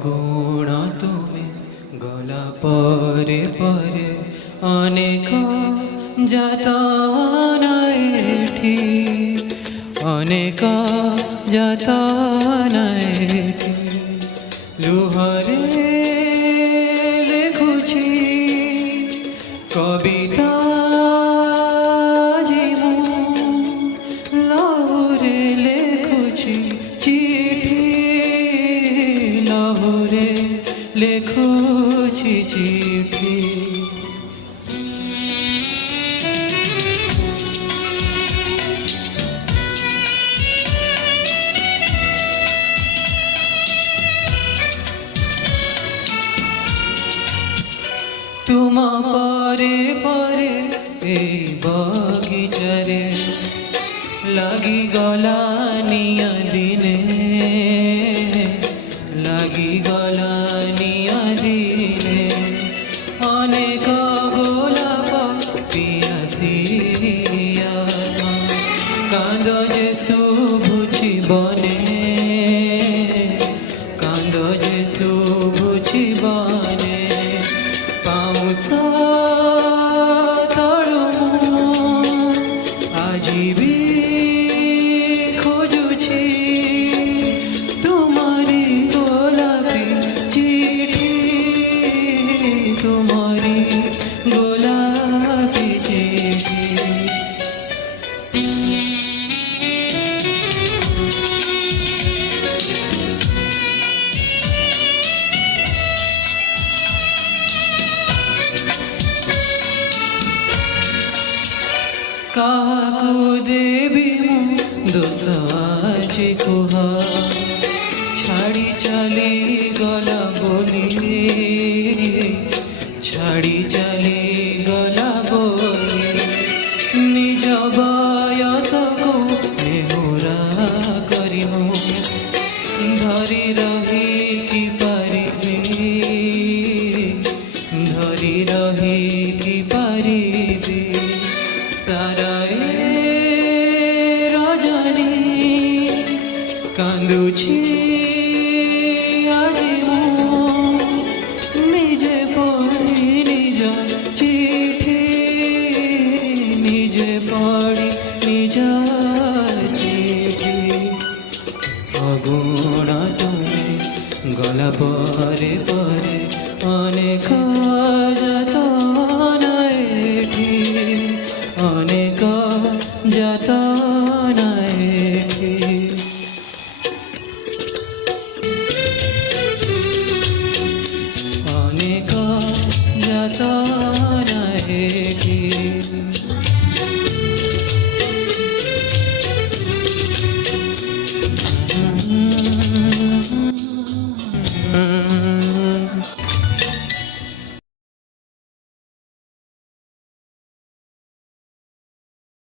অগুণ তুমি গলা পরে পরে অনেক যাতনা এঠি অনেক যাতনা এঠি লুহরে লেখুছি কবিতা জিমু লহরে লেখুছি চিঠি লহরে লেখুছি চিঠি तुमा परे परे ए बगीचारे लगी गला निया दिने लगी गला निया दिने अनेक गोलाप पियासिया कांद जे शुभुछि बने कांद जे शुभुछि बने पाऊसा तळुमु आजी भी खोजुछि तुम्हारी गोलापी चिठी तुम्हारी गोलापी चिठी काहू देवी मु दोष आज कुह छाड़ी चली गला बोली छाड़ी चली गला बोली निज बयस को नेहुरा करिमु धरी रही कि पारिबी धरी रही कि पारिबी साराए रजनी कांदुछि আজি মু নিজে পড়ি নিজ চিঠি নিজে পড়ি নিজ চিঠি অগুণ তুমি গলা পরে পরে অনেক যাতনা এঠি অনেক যাতনা এঠি অনেক যাতনা